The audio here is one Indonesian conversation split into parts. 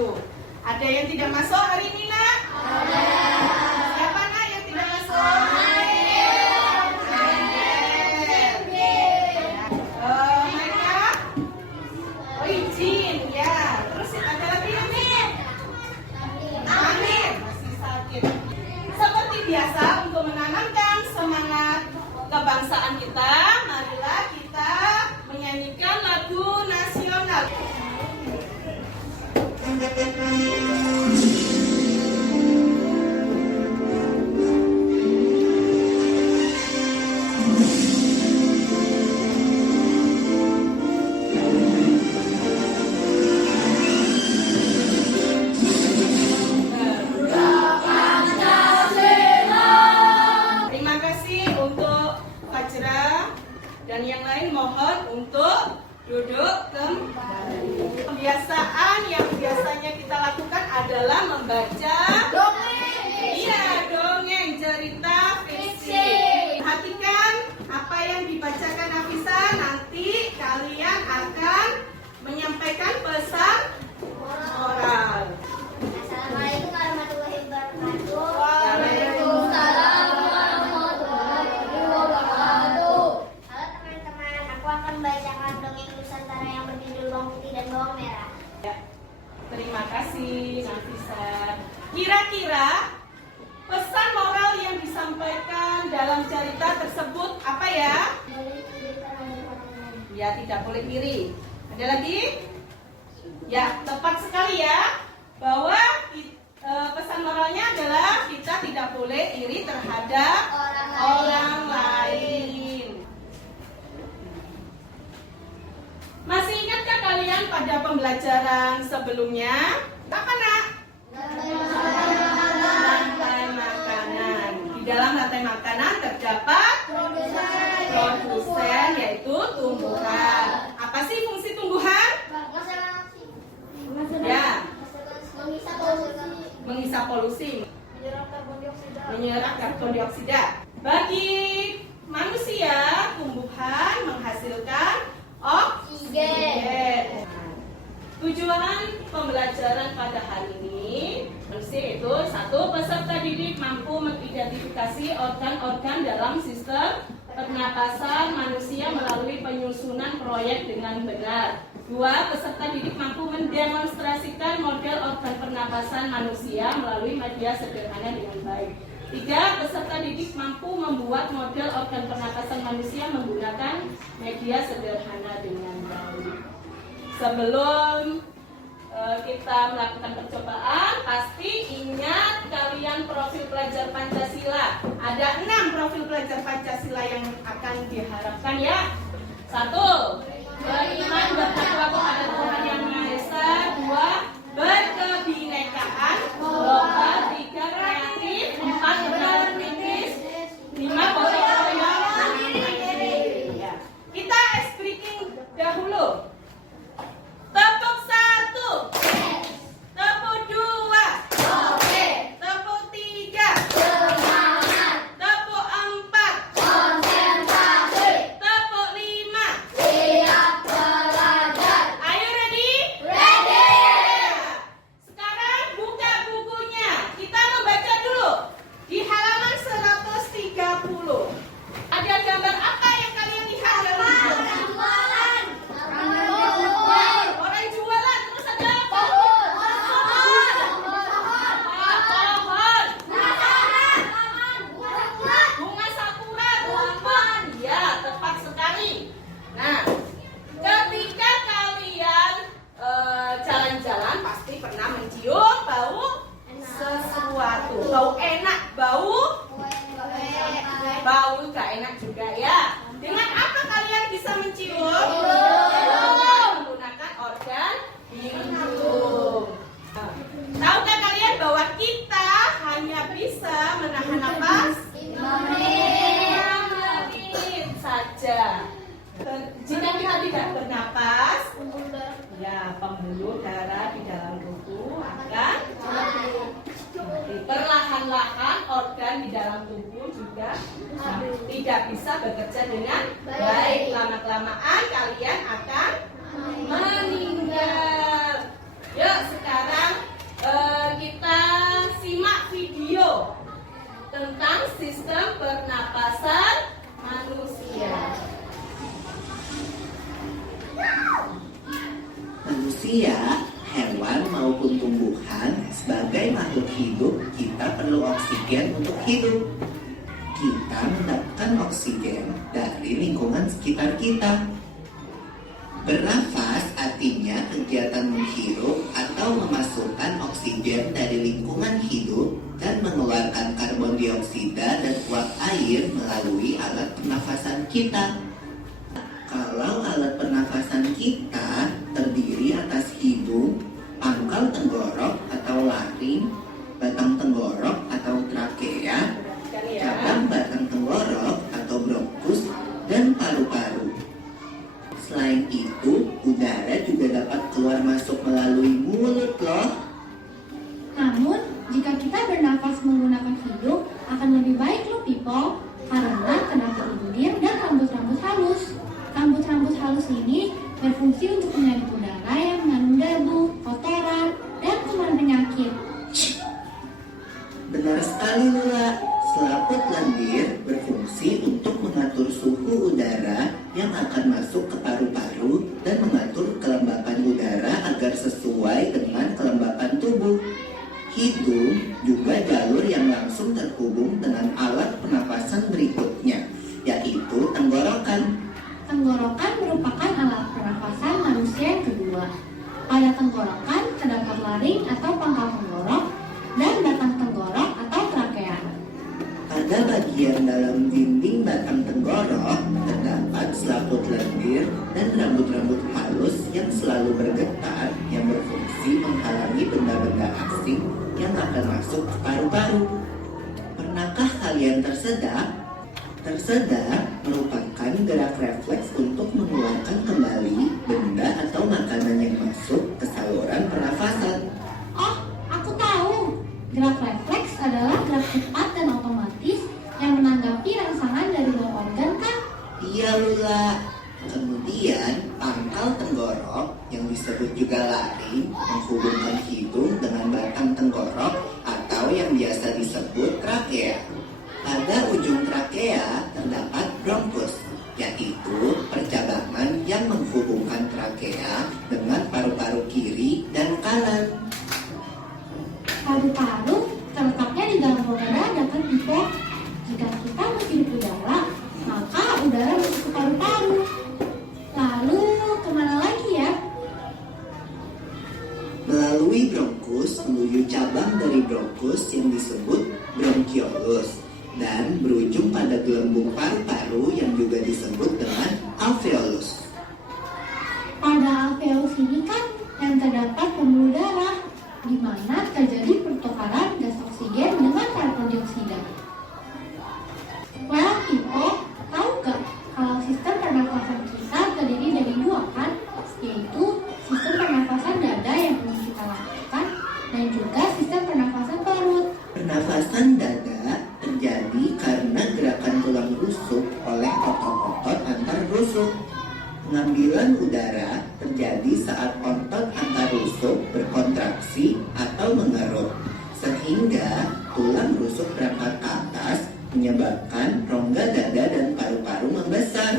dahulu. Ada yang tidak masuk hari ini, Nak? Ada. Siapa, Nak, yang tidak masuk? Mereka? Oh, izin, ya. Terus ada lagi ini? Amin. Masih sakit. Seperti biasa, untuk menanamkan semangat kebangsaan kita, marilah kita menyanyikan lagu nasional. Terima kasih untuk Fajra dan yang lain, mohon untuk duduk kembali. Kebiasaan yang biasanya kita lakukan adalah membaca dongeng. Iya, dongeng, cerita fiksi. Perhatikan apa yang dibacakan Nafisa. Nanti kalian akan menyampaikan pesan moral. Assalamualaikum warahmatullahi wabarakatuh. Waalaikumsalam warahmatullahi wabarakatuh. Halo teman-teman, aku akan membacakan dongeng Nusantara yang berjudul Bawang Putih dan Bawang Merah. Ya, terima kasih Nafisa. Kira-kira pesan moral yang disampaikan dalam cerita tersebut apa ya? Ya, tidak boleh iri. Ada lagi? Ya, tepat sekali ya. Bahwa pesan moralnya adalah kita tidak boleh iri terhadap orang lain. Masih ingatkah kalian pada pembelajaran sebelumnya? Apa, Nak? Rantai makanan. Di dalam rantai makanan terdapat produsen, yaitu tumbuhan. Apa sih fungsi tumbuhan? Ya, menghisap polusi, menyerap karbon dioksida. Bagi manusia, tumbuhan menghasilkan oksigen. Tujuan pembelajaran pada hari ini yaitu 1. Peserta didik mampu mengidentifikasi organ-organ dalam sistem pernapasan manusia melalui penyusunan proyek dengan benar. 2. Peserta didik mampu mendemonstrasikan model organ pernapasan manusia melalui media sederhana dengan baik. 3. Peserta didik mampu membuat model organ pernapasan manusia menggunakan media sederhana dengan baik. Sebelum kita melakukan percobaan, pasti ingat kalian profil pelajar Pancasila. Ada 6 profil pelajar Pancasila yang akan diharapkan ya. 1. Beriman bertakwa kepada Tuhan Yang Maha Esa. 2. Berkebinekaan. 3. Kreatif. 4. berkritis. 5. gotong royong. Kita ice breaking dahulu. Tepuk 1. Tepuk 2. Tepuk 3. Tepuk 4. Tepuk 5. Ayo ready? Sekarang buka bukunya. Kita membaca dulu. Di halaman 130. Ada gambar apa yang kalian lihat dalam buku? Orang jualan. Terus ada pohon. Bunga sakura, taman. Ya, tepat sekali. Nah, ketika kalian jalan-jalan pasti pernah mencium bau sesuatu. Bau enak, bau gak enak juga ya. Dengan apa kalian bisa mencium? Menggunakan organ hidung. Tahukah kalian bahwa kita hanya bisa menahan napas 5 menit saja. Jika kita tidak bernapas, ya pembuluh darah di dalam tubuh akan perlahan-lahan organ di dalam tubuh juga tidak bisa bekerja dengan baik. Lama-kelamaan kalian akan meninggal. Yuk sekarang oksigen dari lingkungan sekitar kita. Bernafas artinya kegiatan menghirup atau memasukkan oksigen dari lingkungan hidup dan mengeluarkan karbon dioksida dan uap air melalui alat pernafasan kita. Kalau alat pernafasan kita terdiri atas hidung, pangkal tenggorok atau laring, batang tenggorok atau trakea, cabang batang tenggorok atau bronkus, dan paru-paru. Selain itu, udara juga dapat keluar masuk melalui mulut loh. Namun, jika kita bernafas menggunakan hidung, akan lebih baik loh people, karena terdapat lendir dan rambut-rambut halus. Rambut-rambut halus ini berfungsi untuk menyaring udara yang mengandung debu, kotoran, dan kuman penyakit. Benar sekali Lula. Selaput lendir berfungsi untuk mengatur suhu udara yang akan masuk ke paru-paru dan mengatur kelembapan udara agar sesuai dengan kelembapan tubuh. Hidung juga jalur yang langsung terhubung dengan alat pernapasan berikutnya, yaitu tenggorokan. Tenggorokan merupakan alat pernafasan manusia yang kedua. Pada tenggorokan terdapat laring atau pangkal tenggorok dan batang tenggorok atau trakea. Pada bagian dalam dinding batang tenggorok terdapat selaput lendir dan rambut-rambut halus yang selalu bergetar yang berfungsi menghalangi benda-benda asing yang akan masuk ke paru-paru. Pernahkah kalian tersedak? Tersedak merupakan gerak refleks untuk mengeluarkan kembali benda atau makanan yang masuk ke saluran pernafasan. Oh, aku tahu. Gerak refleks adalah gerak cepat dan otomatis yang menanggapi rangsangan dari luar organ kan? Iya Lula. Kemudian pangkal tenggorok yang disebut juga laring menghubungkan hidung dengan batang tenggorok atau yang biasa disebut trakea. Pada ujung trakea terdapat bronkus, yaitu percabangan yang menghubungkan trakea dengan paru-paru kiri dan kanan. Paru-paru terletaknya di dalam rongga dada kan people. Jika kita menghirup udara, maka udara masuk ke paru-paru. Lalu kemana lagi ya? Melalui bronkus menuju cabang dari bronkus yang disebut bronkiolus dan berujung pada gelembung paru-paru yang juga disebut dengan alveolus. Pada alveolus ini kan yang terdapat pembuluh darah, di mana terjadi pertukaran gas oksigen dengan karbon dioksida. Well, people, tahu gak kalau sistem pernafasan kita terdiri dari dua kan? Yaitu sistem pernafasan dada yang perlu kita lakukan dan juga sistem pernafasan perut. Pernafasan dada terjadi karena gerakan tulang rusuk oleh otot-otot antar rusuk. Pengambilan udara terjadi saat otot antar rusuk berkontraksi atau mengerut, sehingga tulang rusuk berangkat ke atas, menyebabkan rongga dada dan paru-paru membesar.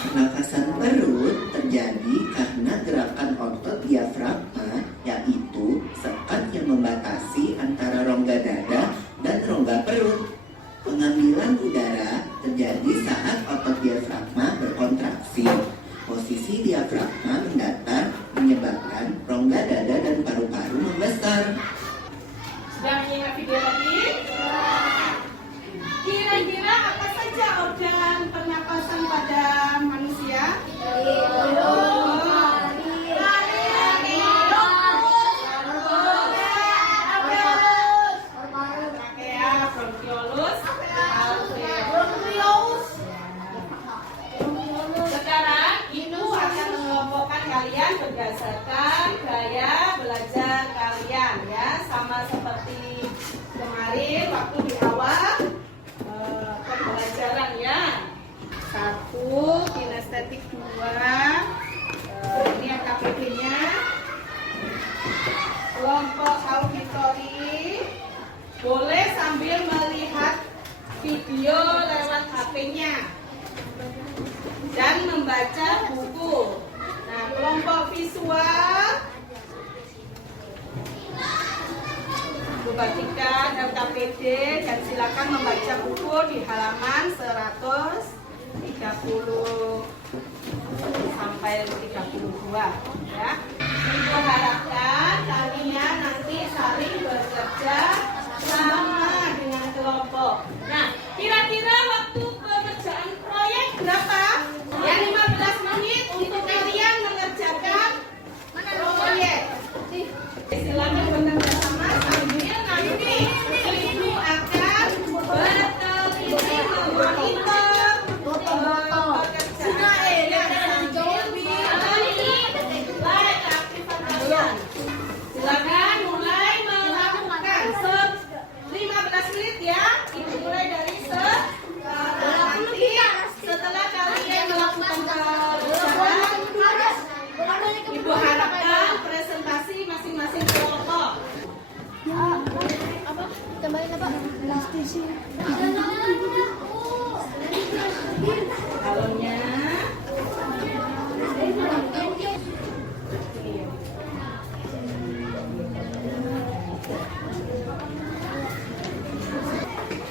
Pernafasan perut terjadi karena gerakan otot diafragma, yaitu sekat yang membatasi antara rongga dada dan rongga perut. Pengambilan udara terjadi saat otot diafragma berkontraksi. Posisi diafragma mendatar menyebabkan rongga dada dan paru-paru membesar. Sudah menyimak video tadi? Kira-kira apa saja organ pernapasan pada manusia? Sekarang Ibu akan mengelompokkan kalian berdasarkan gaya belajar kalian ya, sama seperti kemarin waktu di awal pembelajaran ya. 1 kinestetik 2 ini KPP-nya. Kelompok auditori boleh sambil melihat video lewat HP-nya dan membaca buku. Nah, kelompok visual membagikan LKPD dan silakan membaca buku di halaman 130 sampai 32 ya. Ibu harapkan kalian nanti saling bekerja sama dengan kelompok. Nah, kira-kira waktu pekerjaan proyek berapa? Ya, 15 menit untuk kalian mengerjakan proyek. Silakan bekerja sama sambil nanti ibu akan berteliti memonitor pekerjaan kalian sambil mulai aktivitas. Silakan mulai melakukan 15 menit ya. Ibu mulai dari nanti setelah kalian melakukan pekerjaan, ibu harapkan presentasi masing-masing kelompok. Balonnya.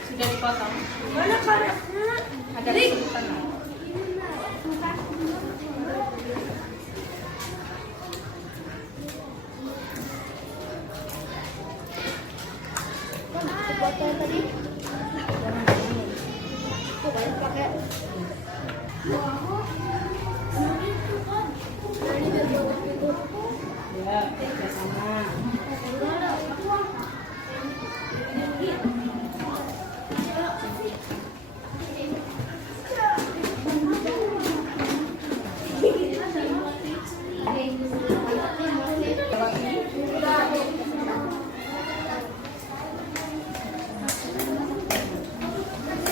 Sudah dipotong. Ada kesulitan nggak? Ya, kerja sama.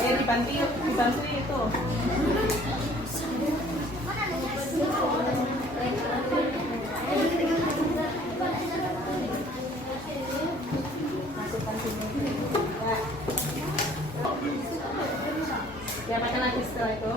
Dibantu itu. Masukkan sini. Ya, makan lagi setelah itu.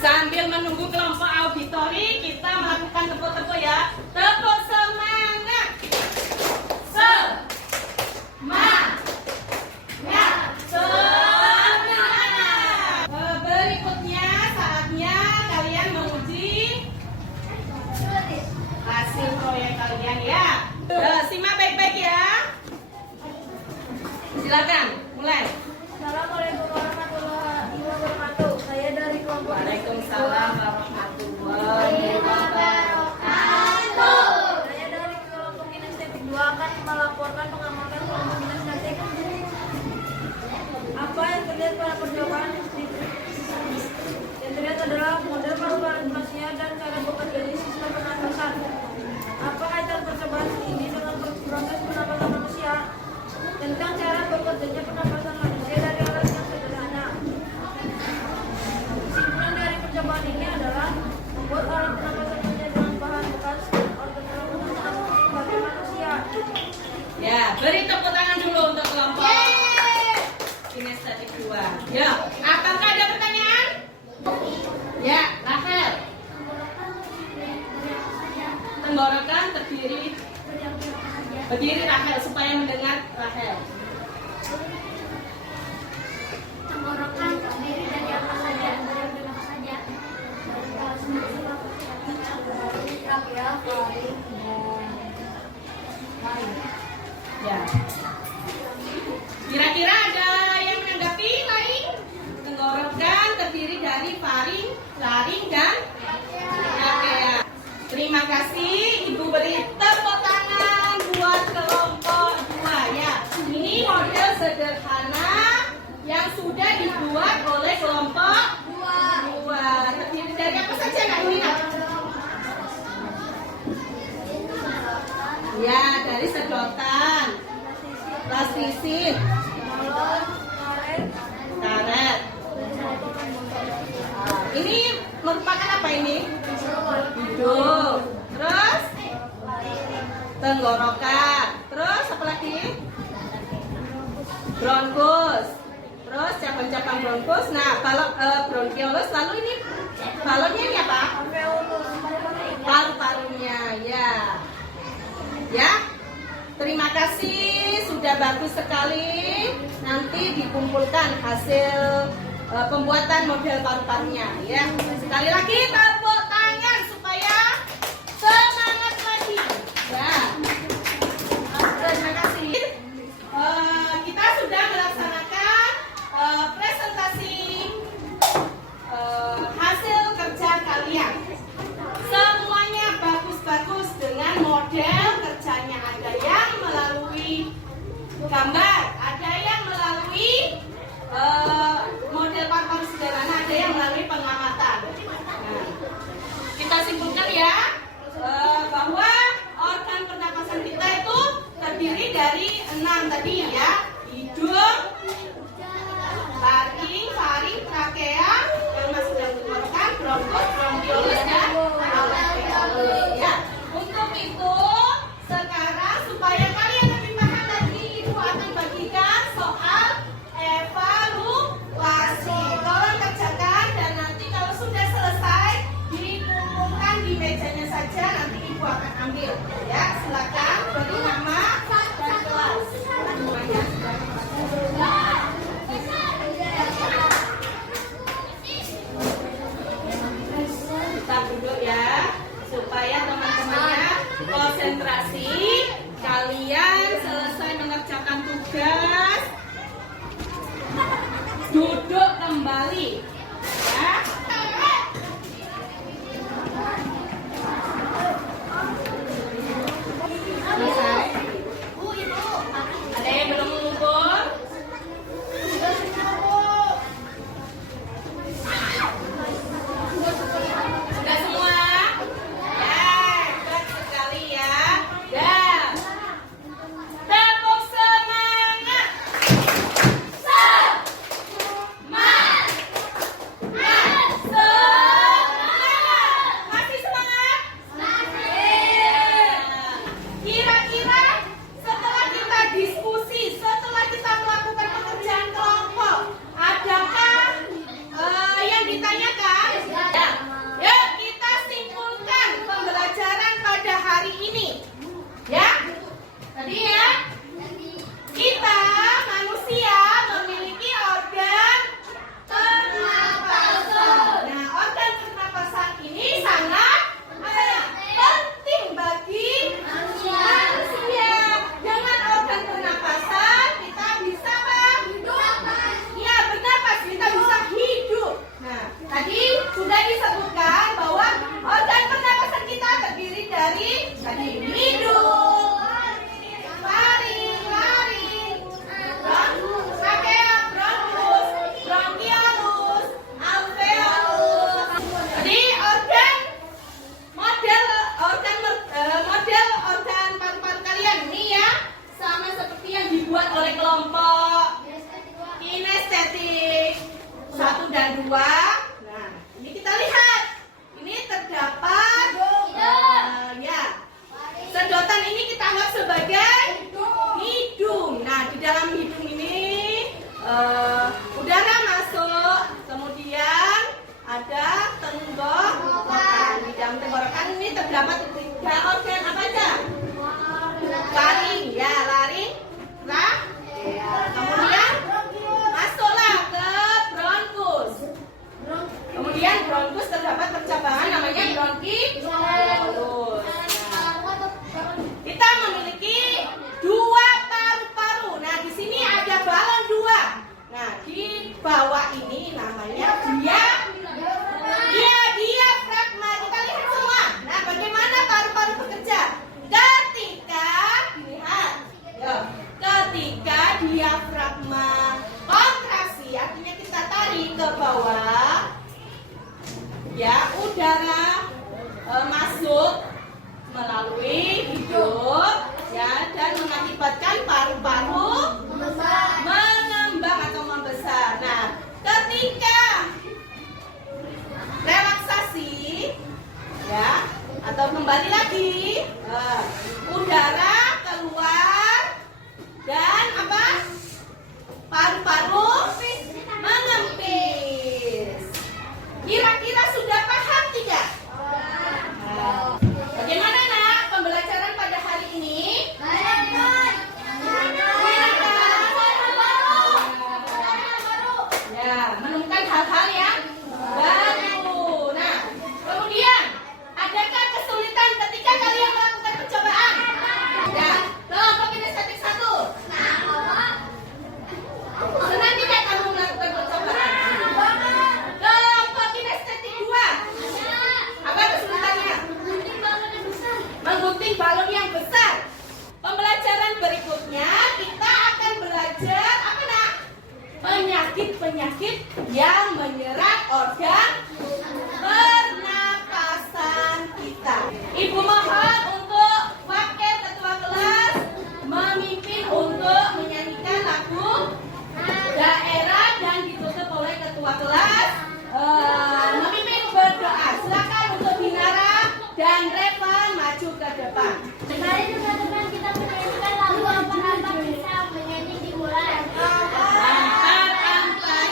Sambil menunggu kelompok auditori, kita melakukan tepuk-tepuk ya. Tepuk semangat. Semangat. Berikutnya saatnya kalian menguji hasil proyek kalian ya. Simak baik-baik ya. Silakan, mulai. Assalamualaikum warahmatullahi wabarakatuh. Saya dari kelompok Waalaikumsalam warahmatullahi wabarakatuh. Saya dari kelompok kinestetik 2 akan melaporkan pengamatan kelompok kinestetik. Apa yang terlihat pada percobaan yang terlihat adalah model partisipasinya dan cara bekerja di sistem pernafasan. Apa kaitan percobaan ini dengan proses pernafasan manusia? Tentang cara bekerjanya pernafasan manusia dari alat yang sederhana. Kesimpulan dari percobaan ini adalah membuat alat pernafasan manusia dengan bahan bekas organ sebagai manusia. Ya, beri tepuk tangan dulu untuk kelompok kinestetik 2. Ya, apakah ada pertanyaan? Ya, Rahel. Tenggorokan terdiri. Berdiri Rahel supaya mendengar Rahel. Tenggorokan terdiri dari apa saja? Trachea, faring, Ya. Kira-kira ada yang menanggapi lain? Tenggorokan terdiri dari faring, laring, dan trachea. Terima kasih. mesin, balon, karet, karet. Ini merupakan apa ini? Hidung. Terus tenggorokan. Terus apa lagi? Bronkus. Terus cabang-cabang bronkus. Nah, kalau bronkiolus, lalu ini balonnya ini apa? Paru-parunya, ya. Ya. Terima kasih, sudah bagus sekali. Nanti dikumpulkan hasil pembuatan model paru-parunya, ya. Sekali lagi tepuk tangan supaya semangat lagi. Ya. Terima kasih. Kita sudah melaksanakan presentasi hasil kerja kalian. Semuanya bagus-bagus dengan model kerjanya. Ada yang melalui gambar, ada yang melalui model paru-paru sederhana, ada yang melalui pengamatan. Nah, kita simpulkan ya bahwa organ pernapasan kita itu terdiri dari 6 tadi ya: hidung, laring, faring, trakea yang masuk dalam tenggorokan, bronkus, bronkiolus dan alveolus. Ya, untuk itu sekarang supaya kalian lebih paham lagi, Ibu akan bagikan soal evaluasi. Tolong kerjakan dan nanti kalau sudah selesai dikumpulkan di mejanya saja, nanti Ibu akan ambil. Ya, silakan beri nama dan kelas. Namanya sudah. Kita duduk ya, supaya teman-temannya konsentrasi. Kalian selesai mengerjakan tugas, duduk kembali ya. Selesai. Ada yang belum mengumpul? Sudah semua? Ya, hebat sekali ya. Dan tepuk semangat. Semangat. Masih semangat? Kira-kira setelah kita diskusi, setelah kita melakukan pekerjaan kelompok, adakah yang ditanyakan? Ya. Yuk kita simpulkan pembelajaran pada hari ini. Ya. Tadi ya. Kita manusia memiliki organ pernapasan. Nah, organ pernapasan ini sangat penting bagi manusia. Dengan organ pernapasan kita bisa apa? Ya, bernapas, kita bisa hidup. Nah, tadi sudah disebutkan bahwa organ pernapasan kita terdiri dari hidung, faring, trakea, bronkus, bronkiolus, alveolus. Jadi model organ paru-paru kalian ini ya sama seperti yang dibuat oleh kelompok kinestetik 1 dan 2. Nah, ini kita lihat. Ini terdapat ya. Sedotan ini kita anggap sebagai hidung. Nah, di dalam hidung ini udara masuk, kemudian ada tenggorokan. Di dalam tenggorokan ini terdapat 3 organ apa aja? Laring, ya, laring, kemudian masuklah ke bronkus. Kemudian bronkus terdapat percabangan namanya bronkiolus. Kita memiliki 2 paru-paru. Nah, di sini ada balon 2. Nah, di bawah ini namanya diafragma. Kita lihat semua. Nah, bagaimana paru-paru bekerja? Ketika diafragma kontraksi, artinya kita tarik ke bawah, ya, udara masuk melalui hidung, ya, dan mengakibatkan paru-paru Kembali lagi. Udara keluar dan apa? Paru-paru mengempis. Kira-kira sudah paham tidak? Bagaimana nak pembelajaran pada hari ini? Ya, menemukan hal-hal yang baru. Nah, kemudian adakah kesulitan ketika kalian melakukan percobaan? Ya, kelompok kinestetik 1. Senang tidak kamu melakukan percobaan? Kelompok kinestetik 2. Apa kesulitannya? Menggunting balon yang besar. Pembelajaran berikutnya kita akan belajar apa nak? Penyakit-penyakit yang menyerang organ pernapasan kita. Ibu mohon untuk wakil ketua kelas memimpin untuk menyanyikan lagu daerah dan ditutup oleh ketua kelas memimpin berdoa. Silakan untuk Dinara dan Revan maju ke depan. Mari teman-teman kita menyanyikan lagu Ampat-Ampat Bisa menyanyi dimulai. Ampat-ampat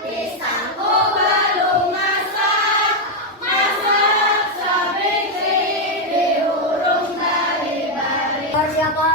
pisangku belum masak, masak sabitri di hurung bari-bari. Siapa?